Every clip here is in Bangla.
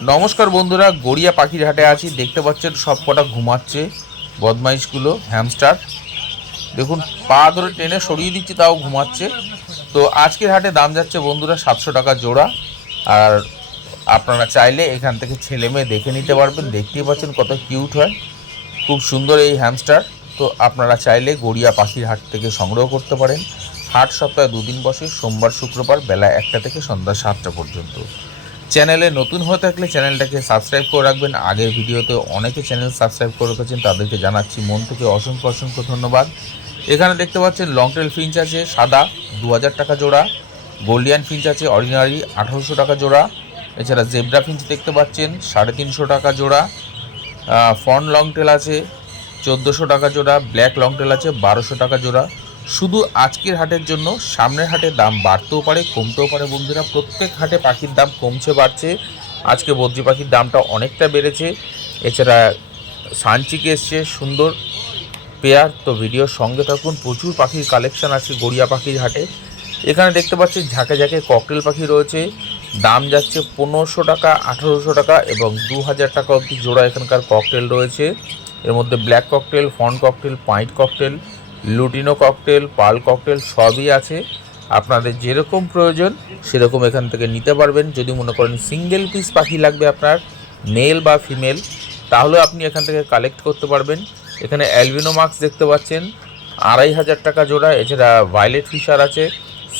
নমস্কার বন্ধুরা, গড়িয়া পাখির হাটে আছি। দেখতে পাচ্ছেন সব কটা ঘুমাচ্ছে বদমাইশগুলো, হ্যামস্টার। দেখুন পা ধরে টেনে সরিয়ে দিচ্ছি তাও ঘুমাচ্ছে। তো আজকের হাটে দাম যাচ্ছে বন্ধুরা 700 টাকা জোড়া। আর আপনারা চাইলে এখান থেকে ছেলে মেয়ে দেখে নিতে পারবেন। দেখতেই পাচ্ছেন কত কিউট হয়, খুব সুন্দর এই হ্যামস্টার। তো আপনারা চাইলে গড়িয়া পাখির হাট থেকে সংগ্রহ করতে পারেন। হাট সপ্তাহে 2 দিন বসে, সোমবার শুক্রবার বেলা 1টা থেকে সন্ধ্যা 7টা পর্যন্ত। চ্যানেলে নতুন হয়ে থাকলে চ্যানেলটাকে সাবস্ক্রাইব করে রাখবেন। আগের ভিডিওতে অনেকে চ্যানেল সাবস্ক্রাইব করে রেখেছেন, তাদেরকে জানাচ্ছি মন থেকে অসংখ্য অসংখ্য ধন্যবাদ। এখানে দেখতে পাচ্ছেন লংটেল ফিঞ্চ আছে সাদা 2000 টাকা জোড়া, গোল্ডিয়ান ফিঞ্চ আছে অর্ডিনারি 1800 টাকা জোড়া, এছাড়া জেব্রা ফিঞ্চ দেখতে পাচ্ছেন 350 টাকা জোড়া, ফন লংটেল আছে 1400 টাকা জোড়া, ব্ল্যাক লংটেল আছে 1200 টাকা জোড়া। শুধু আজকের হাটের জন্য, সামনের হাটে দাম বাড়তেও পারে কমতেও পারে বন্ধুরা। প্রত্যেক হাটে পাখির দাম কমছে বাড়ছে। আজকে বদ্রি পাখির দামটা অনেকটা বেড়েছে। এছাড়া সানচিকে এসছে সুন্দর পেয়ার। তো ভিডিওর সঙ্গে থাকুন, প্রচুর পাখির কালেকশন আছে গড়িয়া পাখির হাটে। এখানে দেখতে পাচ্ছেন ঝাঁকে ঝাঁকে ককটেল পাখি রয়েছে। দাম যাচ্ছে 1500 টাকা, 1800 টাকা এবং 2000 টাকা অবধি জোড়া এখানকার ককটেল রয়েছে। এর মধ্যে black cockatiel, fawn cockatiel, pied cockatiel, lutino cockatiel, pearl cockatiel সবই আছে। আপনাদের যেরকম প্রয়োজন সেরকম এখান থেকে নিতে পারবেন। যদি মনে করেন সিঙ্গেল পিস পাখি লাগবে আপনার, মেল বা ফিমেল, তাহলে আপনি এখান থেকে কালেক্ট করতে পারবেন। এখানে অ্যালবিনো মাস্ক দেখতে পাচ্ছেন 2500 টাকা জোড়া। এছাড়া ভায়োলেট ফিশার আছে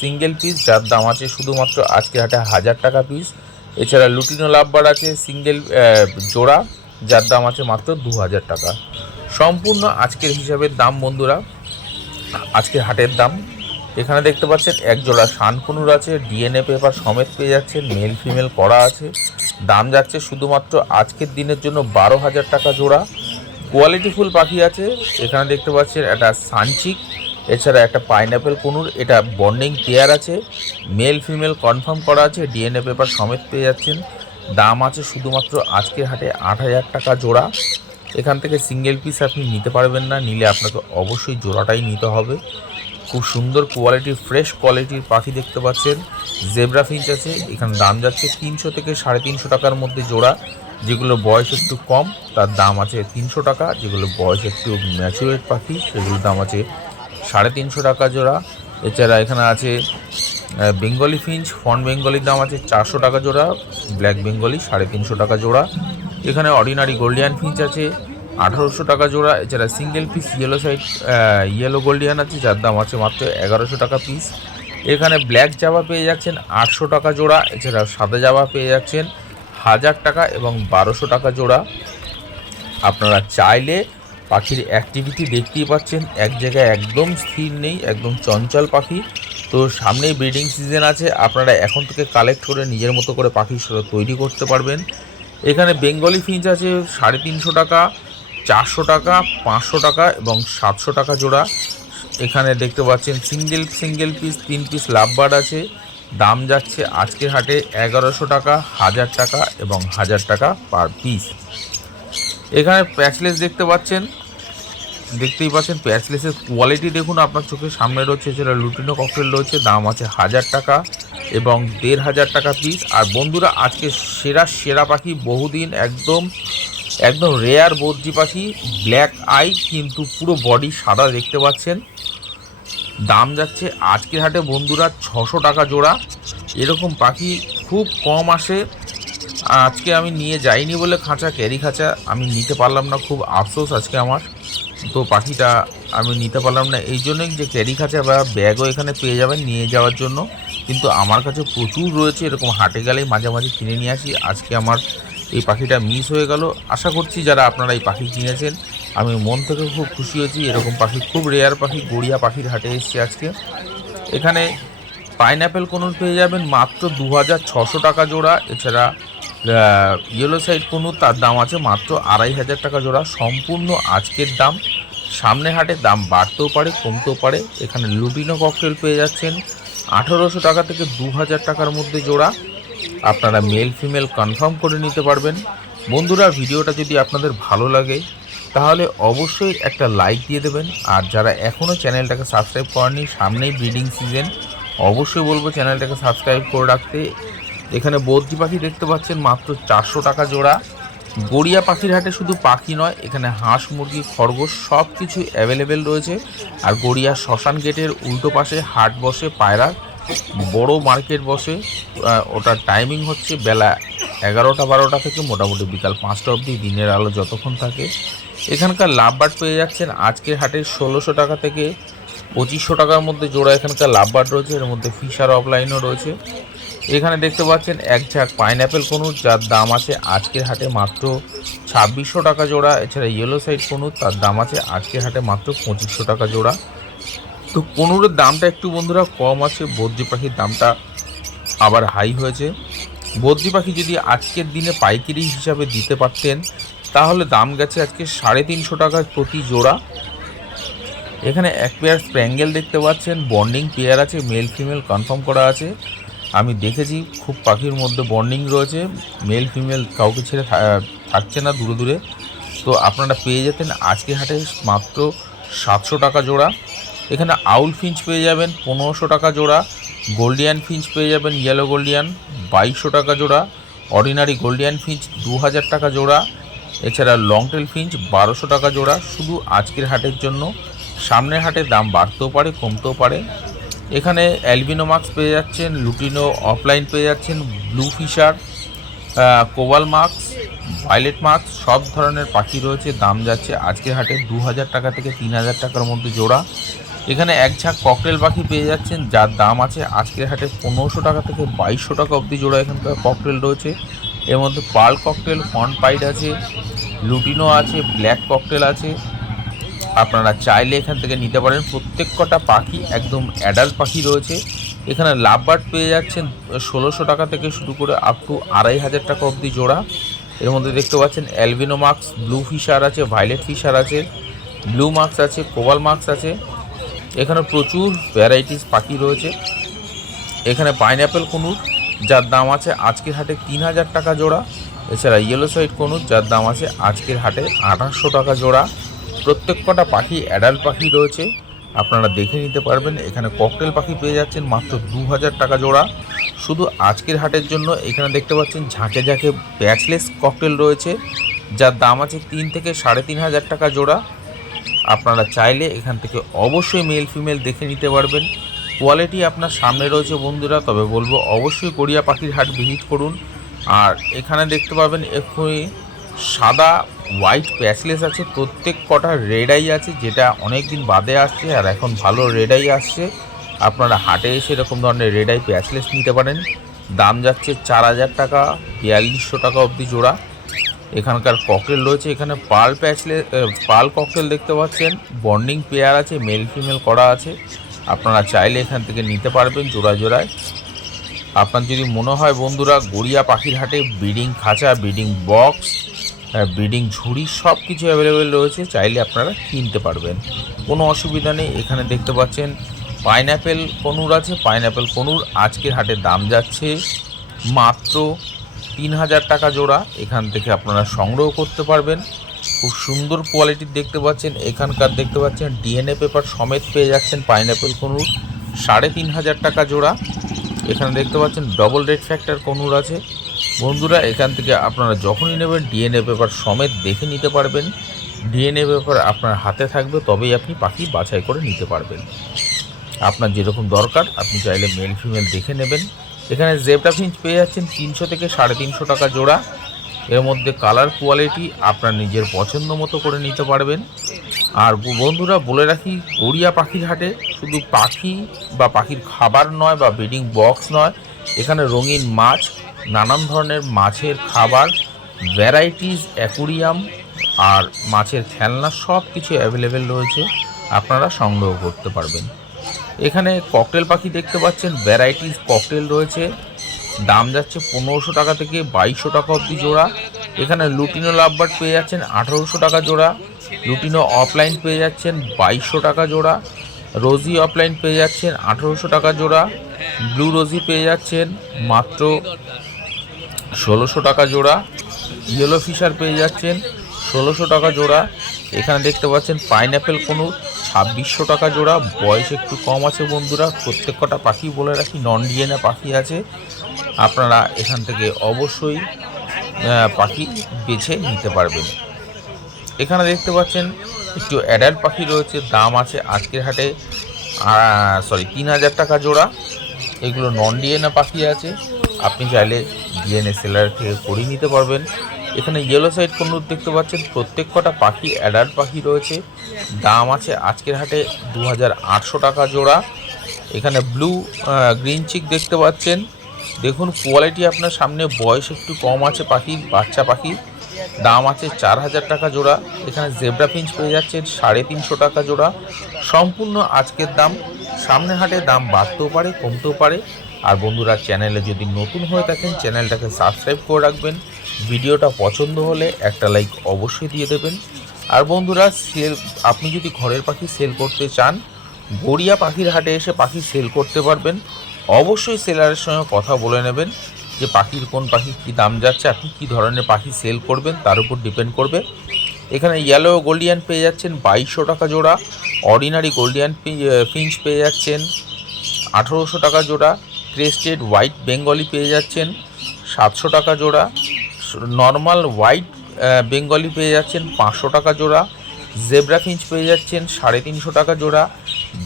সিঙ্গেল পিস, যার দাম আছে শুধুমাত্র আজকের হাটে 1000 টাকা পিস। এছাড়া লুটিনো লাভবার আছে সিঙ্গেল জোড়া, যার দাম আছে মাত্র 2000 টাকা। সম্পূর্ণ আজকের হিসাবের দাম বন্ধুরা, আজকের হাটের দাম। এখানে দেখতে পাচ্ছেন এক জোড়া শানকুনুর আছে, ডিএনএ পেপার সমেত পেয়ে যাচ্ছেন, মেল ফিমেল করা আছে। দাম যাচ্ছে শুধুমাত্র আজকের দিনের জন্য 12,000 টাকা জোড়া। কোয়ালিটিফুল পাখি আছে। এখানে দেখতে পাচ্ছেন একটা সানচিক, এছাড়া একটা পাইনঅ্যাপেল কুনুর, এটা বন্ডিং পেয়ার আছে, মেল ফিমেল কনফার্ম করা আছে, ডিএনএ পেপার সমেত পেয়ে যাচ্ছেন। দাম আছে শুধুমাত্র আজকের হাটে 8,000 টাকা জোড়া। এখান থেকে সিঙ্গেল পিস আপনি নিতে পারবেন না, নিলে আপনাকে অবশ্যই জোড়াটাই নিতে হবে। খুব সুন্দর কোয়ালিটির, ফ্রেশ কোয়ালিটির পাখি দেখতে পাচ্ছেন। জেব্রা ফিঞ্চ আছে, এখানে দাম যাচ্ছে 300 থেকে 350 টাকার মধ্যে জোড়া। যেগুলো বয়স একটু কম তার দাম আছে 300 টাকা, যেগুলো বয়স একটু ম্যাচুরেট পাখি সেগুলোর দাম আছে 350 টাকা জোড়া। এছাড়া এখানে আছে বেঙ্গলি ফিঞ্চ, ফন বেঙ্গলির দাম আছে 400 টাকা জোড়া, ব্ল্যাক বেঙ্গলি 350 টাকা জোড়া। এখানে অর্ডিনারি গোল্ডিয়ান ফিঞ্চ আছে 1800 টাকা জোড়া। এছাড়া single piece yellow side yellow Gouldian আছে, যার দাম আছে মাত্র 1100 টাকা পিস। এখানে ব্ল্যাক জাভা পেয়ে যাচ্ছেন 800 টাকা জোড়া। এছাড়া সাদা জাভা পেয়ে যাচ্ছেন 1000 টাকা এবং 1200 টাকা জোড়া। আপনারা চাইলে পাখির অ্যাক্টিভিটি দেখতেই পাচ্ছেন, এক জায়গায় একদম স্থির নেই, একদম চঞ্চল পাখি। তো সামনেই ব্রিডিং সিজন আছে, আপনারা এখন থেকে কালেক্ট করে নিজের মতো করে পাখি তৈরি করতে পারবেন। এখানে বেঙ্গলি ফিঞ্চ আছে 350 টাকা, 400 টাকা, 500 টাকা এবং 700 টাকা জোড়া। এখানে দেখতে পাচ্ছেন সিঙ্গেল পিস 3 পিস লাভবার্ড আছে। দাম যাচ্ছে আজকের হাটে 1100 টাকা, 1000 টাকা এবং 1000 টাকা পার পিস। এখানে প্যাচলেস দেখতেই পাচ্ছেন। প্যাচলেসের কোয়ালিটি দেখুন, আপনার চোখের সামনে রয়েছে। যেটা লুটিনো ককটেল রয়েছে, দাম আছে 1000 টাকা এবং 1500 টাকা পিস। আর বন্ধুরা আজকে সেরা পাখি, বহুদিন একদম রেয়ার বদ্রি পাখি, ব্ল্যাক আই, কিন্তু পুরো বডি সাদা দেখতে পাচ্ছেন। দাম যাচ্ছে আজকের হাটে বন্ধুরা 600 টাকা জোড়া। এরকম পাখি খুব কম আসে। আজকে আমি নিয়ে যাইনি বলে ক্যারি খাঁচা আমি নিতে পারলাম না, খুব আফসোস আজকে আমার। তো পাখিটা আমি নিতে পারলাম না, এই জন্যই যে ক্যারি খাঁচা বা ব্যাগও এখানে পেয়ে যাবেন নিয়ে যাওয়ার জন্য। কিন্তু আমার কাছে প্রচুর রয়েছে, এরকম হাটে গেলেই মাঝে মাঝে কিনে নিয়ে আসি। আজকে আমার এই পাখিটা মিস হয়ে গেল। আশা করছি যারা আপনারা এই পাখি কিনেছেন, আমি মন থেকে খুব খুশি হয়েছি। এরকম পাখি, খুব রেয়ার পাখি, গড়িয়া পাখির হাটে এসছে আজকে। এখানে পাইনঅ্যাপেল কোনুর পেয়ে যাবেন মাত্র 2600 টাকা জোড়া। এছাড়া ইয়েলো সাইড কোনুর, তার দাম আছে মাত্র 2500 টাকা জোড়া। সম্পূর্ণ আজকের দাম, সামনে হাটে দাম বাড়তেও পারে কমতেও পারে। এখানে লুটিনো ককটেল পেয়ে যাচ্ছেন 1800 টাকা থেকে 2000 টাকার মধ্যে জোড়া। আপনারা মেল ফিমেল কনফার্ম করে নিতে পারবেন। বন্ধুরা ভিডিওটা যদি আপনাদের ভালো লাগে তাহলে অবশ্যই একটা লাইক দিয়ে দেবেন। আর যারা এখনও চ্যানেলটাকে সাবস্ক্রাইব করেননি, সামনেই ব্রিডিং সিজন, অবশ্যই বলবো চ্যানেলটাকে সাবস্ক্রাইব করে রাখতে। এখানে বদ্রি পাখি দেখতে পাচ্ছেন মাত্র 400 টাকা জোড়া। গড়িয়া পাখির হাটে শুধু পাখি নয়, এখানে হাঁস, মুরগি, খরগোশ সব কিছু অ্যাভেলেবেল রয়েছে। আর গড়িয়া শ্মশান গেটের উল্টো পাশে হাট বসে, পায়রার বড় মার্কেট বসে। ওটার টাইমিং হচ্ছে বেলা 11টা-12টা থেকে মোটামুটি বিকাল 5টা অবধি, দিনের আলো যতক্ষণ থাকে। এখানকার লাভবার্ড পেয়ে যাচ্ছেন আজকের হাটে 1600 টাকা থেকে 2500 টাকার মধ্যে জোড়া। এখানকার লাভবার্ড রয়েছে, এর মধ্যে ফিশার অফলাইনও রয়েছে। এখানে দেখতে পাচ্ছেন এক ঝাঁক পাইনঅ্যাপেল কনুর, যার দাম আছে আজকের হাটে মাত্র 2600 টাকা জোড়া। এছাড়া ইয়েলো সাইড কনুর, তার দাম আছে আজকের হাটে মাত্র 2500 টাকা জোড়া। তো কনুরের দামটা একটু বন্ধুরা কম আছে, বদ্রি পাখির দামটা আবার হাই হয়েছে। বদ্রি পাখি যদি আজকের দিনে পাইকারি হিসাবে দিতে পারতেন তাহলে দাম গেছে আজকে 350 টাকার প্রতি জোড়া। এখানে এক পেয়ার স্প্র্যাঙ্গেল দেখতে পাচ্ছেন, বন্ডিং পেয়ার আছে, মেল ফিমেল কনফার্ম করা আছে। আমি দেখেছি খুব পাখির মধ্যে বন্ডিং রয়েছে, মেল ফিমেল কাউকে ছেড়ে থাকছে না দূরে দূরে। তো আপনারা পেয়ে যেতেন আজকে হাটে মাত্র 700 টাকা জোড়া। এখানে আউল ফিঞ্চ পেয়ে যাবেন 1500 টাকা জোড়া। গোল্ডিয়ান ফিঞ্চ পেয়ে যাবেন, ইয়েলো গোল্ডিয়ান 2200 টাকা জোড়া। অর্ডিনারি গোল্ডিয়ান ফিঞ্চ 2000 টাকা জোড়া। এছাড়া লংটেল ফিঞ্চ 1200 টাকা জোড়া, শুধু আজকের হাটের জন্য। সামনের হাটে দাম বাড়তেও পারে, কমতেও পারে। এখানে অ্যালবিনো মার্কস পেয়ে যাচ্ছেন, লুটিনো অফলাইন পেয়ে যাচ্ছেন, blue Fischer, cobalt masks, violet masks সব ধরনের পাখি রয়েছে। দাম যাচ্ছে আজকের হাটে 2000 টাকা থেকে 3000 টাকার মধ্যে জোড়া। এখানে এক ঝাঁক ককটেল পাখি পেয়ে যাচ্ছেন, যার দাম আছে আজকের হাটে 1500 টাকা থেকে 2200 টাকা অবধি জোড়া। এখানকার ককটেল রয়েছে, এর মধ্যে পার্ল ককটেল, ফন্ট পাইড আছে, লুটিনো আছে, ব্ল্যাক ককটেল আছে। আপনারা চাইলে এখান থেকে নিতে পারেন। প্রত্যেক কটা পাখি একদম অ্যাডাল্ট পাখি রয়েছে। এখানে লাভবার্ড পেয়ে যাচ্ছেন 1600 টাকা থেকে শুরু করে আপ টু 2500 টাকা অবধি জোড়া। এর মধ্যে দেখতে পাচ্ছেন অ্যালবিনো মার্কস, ব্লু ফিশার আছে, ভায়োলেট ফিশার আছে, ব্লু মার্কস আছে, কোবাল মার্কস আছে। এখানে প্রচুর ভ্যারাইটিস পাখি রয়েছে। এখানে পাইনঅ্যাপেল কনুর, যার দাম আছে আজকের হাটে 3000 টাকা জোড়া। এছাড়া ইয়েলো সাইড কনুর, যার দাম আছে আজকের হাটে 2800 টাকা জোড়া। প্রত্যেক কটা পাখি অ্যাডাল্ট পাখি রয়েছে, আপনারা দেখে নিতে পারবেন। এখানে ককটেল পাখি পেয়ে যাচ্ছেন মাত্র 2000 টাকা জোড়া, শুধু আজকের হাটের জন্য। এখানে দেখতে পাচ্ছেন ঝাঁকে ঝাঁকে প্যাচলেস ককটেল রয়েছে, যার দাম আছে 3 থেকে 3500 টাকা জোড়া। আপনারা চাইলে এখান থেকে অবশ্যই মেল ফিমেল দেখে নিতে পারবেন। কোয়ালিটি আপনার সামনে রয়েছে বন্ধুরা, তবে বলবো অবশ্যই গড়িয়া পাখির হাট ভিজিট করুন। আর এখানে দেখতে পাবেন এক্ষুনি সাদা হোয়াইট প্যাচলেস আছে, প্রত্যেক কটা রেড আই আছে, যেটা অনেক দিন বাদে আসছে আর এখন ভালো রেড আই আসছে। আপনারা হাটে এসে এরকম ধরনের রেড আই প্যাচলেস নিতে পারেন। দাম যাচ্ছে 4000 টাকা, 4200 টাকা অবধি জোড়া। এখানকার ককটেল রয়েছে, এখানে পার্ল ককটেল দেখতে পাচ্ছেন, বন্ডিং পেয়ার আছে, মেল ফিমেল করা আছে। আপনারা চাইলে এখান থেকে নিতে পারবেন জোড়া জোড়ায়। আপনার যদি মনে হয় বন্ধুরা গড়িয়া পাখির হাটে ব্রিডিং খাঁচা, ব্রিডিং বক্স, ব্রিডিং ঝুড়ি সব কিছু অ্যাভেলেবেল রয়েছে, চাইলে আপনারা কিনতে পারবেন, কোনো অসুবিধা নেই। এখানে দেখতে পাচ্ছেন পাইনঅ্যাপেল কনুর আছে, পাইনঅ্যাপেল কনুর আজকের হাটে দাম যাচ্ছে মাত্র 3000 টাকা জোড়া। এখান থেকে আপনারা সংগ্রহ করতে পারবেন। খুব সুন্দর কোয়ালিটির দেখতে পাচ্ছেন। এখানকার দেখতে পাচ্ছেন ডিএনএ পেপার সমেত পেয়ে যাচ্ছেন পাইনঅ্যাপেল কনুর 3500 টাকা জোড়া। এখানে দেখতে পাচ্ছেন ডবল রেড ফ্যাক্টর কনুর আছে। বন্ধুরা এখান থেকে আপনারা যখনই নেবেন ডিএনএ পেপার সমেত দেখে নিতে পারবেন। ডিএনএ পেপার আপনার হাতে থাকবে, তবেই আপনি পাখি বাছাই করে নিতে পারবেন। আপনার যেরকম দরকার আপনি চাইলে মেল ফিমেল দেখে নেবেন। এখানে জেব্রা ফিঞ্চ পেয়ে যাচ্ছেন 300 থেকে 350 টাকা জোড়া। এর মধ্যে কালার কোয়ালিটি আপনার নিজের পছন্দ মতো করে নিতে পারবেন। আর বন্ধুরা বলে রাখি, গড়িয়া পাখির হাটে শুধু পাখি বা পাখির খাবার নয় বা ব্রিডিং বক্স নয়, এখানে রঙিন মাছ, নানান ধরনের মাছের খাবার, ভ্যারাইটিস অ্যাকুরিয়াম আর মাছের খেলনা সব কিছু অ্যাভেলেবেল রয়েছে, আপনারা সংগ্রহ করতে পারবেন। এখানে ককটেল পাখি দেখতে পাচ্ছেন, ভ্যারাইটিস ককটেল রয়েছে, দাম যাচ্ছে 1500 টাকা থেকে 2200 টাকা অবধি জোড়া। এখানে লুটিনো লাভবার্ড পেয়ে যাচ্ছেন 1800 টাকা জোড়া, লুটিনো অফলাইন পেয়ে যাচ্ছেন 2200 টাকা জোড়া, রোজি অফলাইন পেয়ে যাচ্ছেন 1800 টাকা জোড়া, ব্লু রোজি পেয়ে যাচ্ছেন মাত্র 1600 টাকা জোড়া, ইয়েলো ফিশার পেয়ে যাচ্ছেন 1600 টাকা জোড়া। এখানে দেখতে পাচ্ছেন পাইনঅ্যাপেল কনুর 2600 টাকা জোড়া। বয়স একটু কম আছে বন্ধুরা, প্রত্যেক কটা পাখি বলে রাখি নন ডিএনএ পাখি আছে। আপনারা এখান থেকে অবশ্যই পাখি বেছে নিতে পারবেন। এখানে দেখতে পাচ্ছেন একটু অ্যাডাল্ট পাখি রয়েছে, দাম আছে আজকের হাটে 3000 টাকা জোড়া। এগুলো নন ডিএনএ পাখি আছে, আপনি চাইলে ডিএনএ সেলার থেকে করিয়ে নিতে পারবেন। এখানে ইয়েলো সাইড কনুর দেখতে পাচ্ছেন, প্রত্যেক কটা পাখি অ্যাডাল্ট পাখি রয়েছে, দাম আছে আজকের হাটে 2800 টাকা জোড়া। এখানে ব্লু গ্রিন চিক দেখতে পাচ্ছেন, দেখুন কোয়ালিটি আপনার সামনে, বয়স একটু কম আছে পাখির, বাচ্চা পাখি, দাম আছে 4000 টাকা জোড়া। এখানে জেব্রা ফিঞ্চ পেয়ে যাচ্ছেন 350 টাকা জোড়া। সম্পূর্ণ আজকের দাম, সামনে হাটে দাম বাড়তেও পারে কমতেও পারে। আর বন্ধুরা, চ্যানেলে যদি নতুন হয়ে থাকেন চ্যানেলটাকে সাবস্ক্রাইব করে রাখবেন, ভিডিওটা পছন্দ হলে একটা লাইক অবশ্যই দিয়ে দেবেন। আর বন্ধুরা, আপনি যদি ঘরের পাখি সেল করতে চান, গড়িয়া পাখির হাটে এসে পাখি সেল করতে পারবেন। অবশ্যই সেলারের সঙ্গে কথা বলে নেবেন যে পাখির কোন পাখি কী দাম যাচ্ছে, আপনি কী ধরনের পাখি সেল করবেন তার উপর ডিপেন্ড করবে। এখানে ইয়েলো গোল্ডিয়ান পেয়ে যাচ্ছেন 2200 টাকা জোড়া, অর্ডিনারি গোল্ডিয়ান ফিঞ্চ পেয়ে যাচ্ছেন 1800 টাকা জোড়া, ক্রেস্টেড হোয়াইট বেঙ্গলি পেয়ে যাচ্ছেন 700 টাকা জোড়া, নর্মাল হোয়াইট বেঙ্গলি পেয়ে যাচ্ছেন 500 টাকা জোড়া, জেব্রা ফিঞ্চ পেয়ে যাচ্ছেন 350 টাকা জোড়া,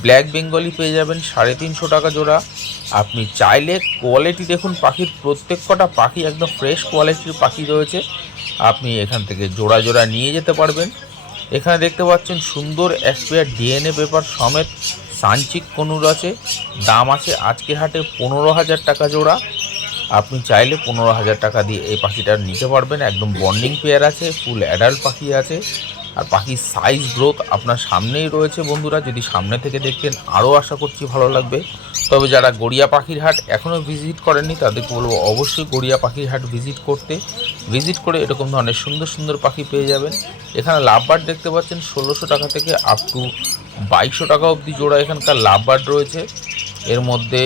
ব্ল্যাক বেঙ্গলি পেয়ে যাবেন 350 টাকা জোড়া। আপনি চাইলে কোয়ালিটি দেখুন, পাখির প্রত্যেক কটা পাখি একদম ফ্রেশ কোয়ালিটির পাখি রয়েছে, আপনি এখান থেকে জোড়া জোড়া নিয়ে যেতে পারবেন। এখানে দেখতে পাচ্ছেন সুন্দর এক পেয়ার ডিএনএ পেপার সমেত সানচিক কনুর আছে, দাম আছে আজকের হাটে 15000 টাকা জোড়া। আপনি চাইলে 15000 টাকা দিয়ে এই পাখিটা নিতে পারবেন। একদম বন্ডিং পেয়ার আছে, ফুল অ্যাডাল্ট পাখি আছে, আর পাখির সাইজ গ্রোথ আপনার সামনেই রয়েছে। বন্ধুরা, যদি সামনে থেকে দেখতেন আরও আশা করছি ভালো লাগবে। তবে যারা গড়িয়া পাখির হাট এখনও ভিজিট করেননি তাদেরকে বলবো অবশ্যই গড়িয়া পাখির হাট ভিজিট করে এরকম ধরনের সুন্দর সুন্দর পাখি পেয়ে যাবেন। এখানে লাভবার্ড দেখতে পাচ্ছেন 1600 টাকা থেকে আপ টু 2200 টাকা অবধি জোড়া এখানকার লাভবার্ড রয়েছে। এর মধ্যে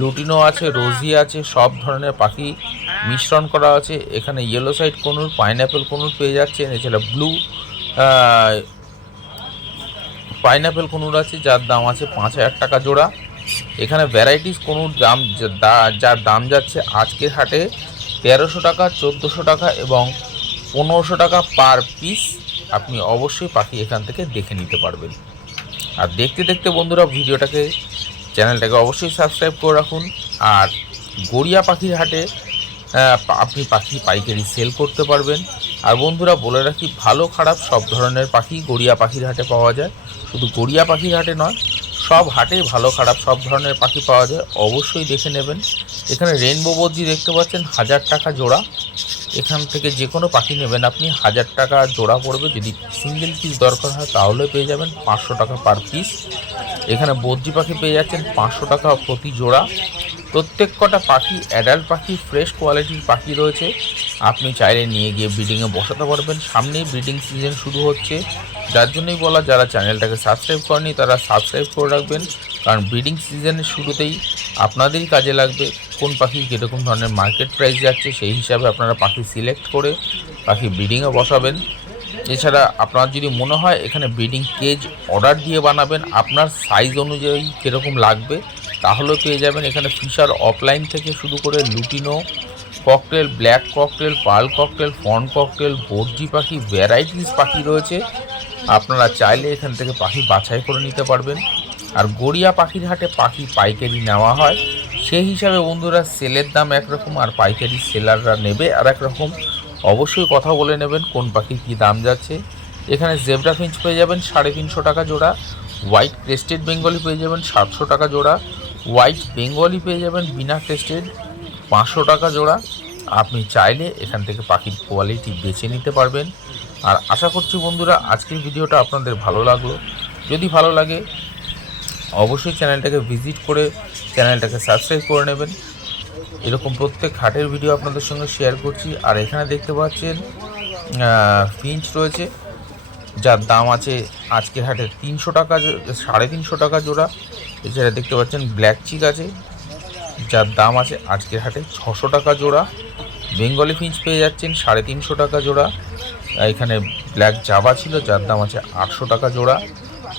লুটিনো আছে, রোজি আছে, সব ধরনের পাখি মিশ্রণ করা আছে। এখানে yellow side conure, pineapple conure পেয়ে যাচ্ছেন, এছাড়া ব্লু পাইনঅ্যাপেল কনুর আছে, যার দাম আছে 5000 টাকা জোড়া। এখানে ভ্যারাইটিস কনুর দাম, যার দাম যাচ্ছে আজকের হাটে 1300 টাকা, 1400 টাকা এবং 1500 টাকা পার পিস। আপনি অবশ্যই পাখি এখান থেকে দেখে নিতে পারবেন। আর দেখতে দেখতে বন্ধুরা, চ্যানেলটাকে অবশ্যই সাবস্ক্রাইব করে রাখুন। আর গড়িয়া পাখির হাটে আপনি পাখি পাইকারি সেল করতে পারবেন। আর বন্ধুরা, বলে রাখি, ভালো খারাপ সব ধরনের পাখি গড়িয়া পাখির হাটে পাওয়া যায়, শুধু গড়িয়া পাখির হাটে নয়, সব হাটেই ভালো খারাপ সব ধরনের পাখি পাওয়া যায়, অবশ্যই দেখে নেবেন। এখানে রেনবো বদ্রি দেখতে পাচ্ছেন 1000 টাকা জোড়া। এখান থেকে যে কোনো পাখি নেবেন আপনি 1000 টাকা জোড়া পড়বে, যদি সিঙ্গেল পিস দরকার হয় তাহলে পেয়ে যাবেন 500 টাকা পার পিস। এখানে বদ্রি পাখি পেয়ে যাচ্ছেন 500 টাকা প্রতি জোড়া। প্রত্যেক কটা পাখি অ্যাডাল্ট পাখি, ফ্রেশ কোয়ালিটির পাখি রয়েছে, আপনি চাইলে নিয়ে গিয়ে ব্রিডিংয়ে বসাতে পারবেন। সামনেই ব্রিডিং সিজন শুরু হচ্ছে, যার জন্যই বলা, যারা চ্যানেলটাকে সাবস্ক্রাইব করেনি তারা সাবস্ক্রাইব করে রাখবেন, কারণ ব্রিডিং সিজনের শুরুতেই আপনাদেরই কাজে লাগবে কোন পাখি কীরকম ধরনের মার্কেট প্রাইস যাচ্ছে, সেই হিসাবে আপনারা পাখি সিলেক্ট করে পাখি ব্রিডিংয়ে বসাবেন। এছাড়া আপনার যদি মনে হয় এখানে ব্রিডিং কেজ অর্ডার দিয়ে বানাবেন, আপনার সাইজ অনুযায়ী কীরকম লাগবে তাহলেও পেয়ে যাবেন। এখানে ফিশার অফলাইন থেকে শুরু করে lutino, cockatiel, black cockatiel, pearl cockatiel, fawn cockatiel, বদ্রি পাখি, ভ্যারাইটিস পাখি রয়েছে, আপনারা চাইলে এখান থেকে পাখি বাছাই করে নিতে পারবেন। আর গড়িয়া পাখির হাটে পাখি পাইকারি নেওয়া হয়, সেই হিসাবে বন্ধুরা সেলের দাম একরকম আর পাইকারি সেলাররা নেবে আর একরকম। অবশ্যই কথা বলে নেবেন কোন পাখি কী দাম যাচ্ছে। এখানে জেব্রা ফিঞ্চ পেয়ে যাবেন 350 টাকা জোড়া, হোয়াইট ক্রেস্টেড বেঙ্গলি পেয়ে যাবেন 700 টাকা জোড়া, হোয়াইট বেঙ্গলি পেয়ে যাবেন বিনা ক্রেস্টেড 500 টাকা জোড়া। আপনি চাইলে এখান থেকে পাখির কোয়ালিটি বেছে নিতে পারবেন। আর আশা করছি বন্ধুরা আজকের ভিডিওটা আপনাদের ভালো লাগলো। যদি ভালো লাগে অবশ্যই চ্যানেলটাকে ভিজিট করে চ্যানেলটাকে সাবস্ক্রাইব করে নেবেন। এরকম প্রত্যেক হাটের ভিডিও আপনাদের সঙ্গে শেয়ার করছি। আর এখানে দেখতে পাচ্ছেন ফিঞ্চ রয়েছে, যার দাম আছে আজকের হাটে 300 টাকা, 350 টাকা জোড়া। এছাড়া দেখতে পাচ্ছেন ব্ল্যাক চিক আছে, যার দাম আছে আজকের হাটে 600 টাকা জোড়া। বেঙ্গলি ফিঞ্চ পেয়ে যাচ্ছেন 350 টাকা জোড়া। এখানে ব্ল্যাক জাভা ছিল, যার দাম আছে 800 টাকা জোড়া।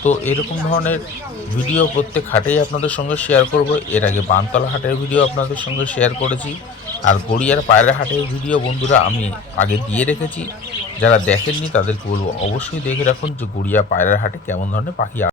তো এরকম ধরনের ভিডিও প্রত্যেক হাটেই আপনাদের সঙ্গে শেয়ার করব। এর আগে বানতলা হাটের ভিডিও আপনাদের সঙ্গে শেয়ার করেছি, আর গড়িয়ার পায়রা হাটের ভিডিও বন্ধুরা আমি আগে দিয়ে রেখেছি। যারা দেখেননি তাদেরকে বলবো অবশ্যই দেখে রাখুন যে গড়িয়া পায়রা হাটে কেমন ধরনের পাখি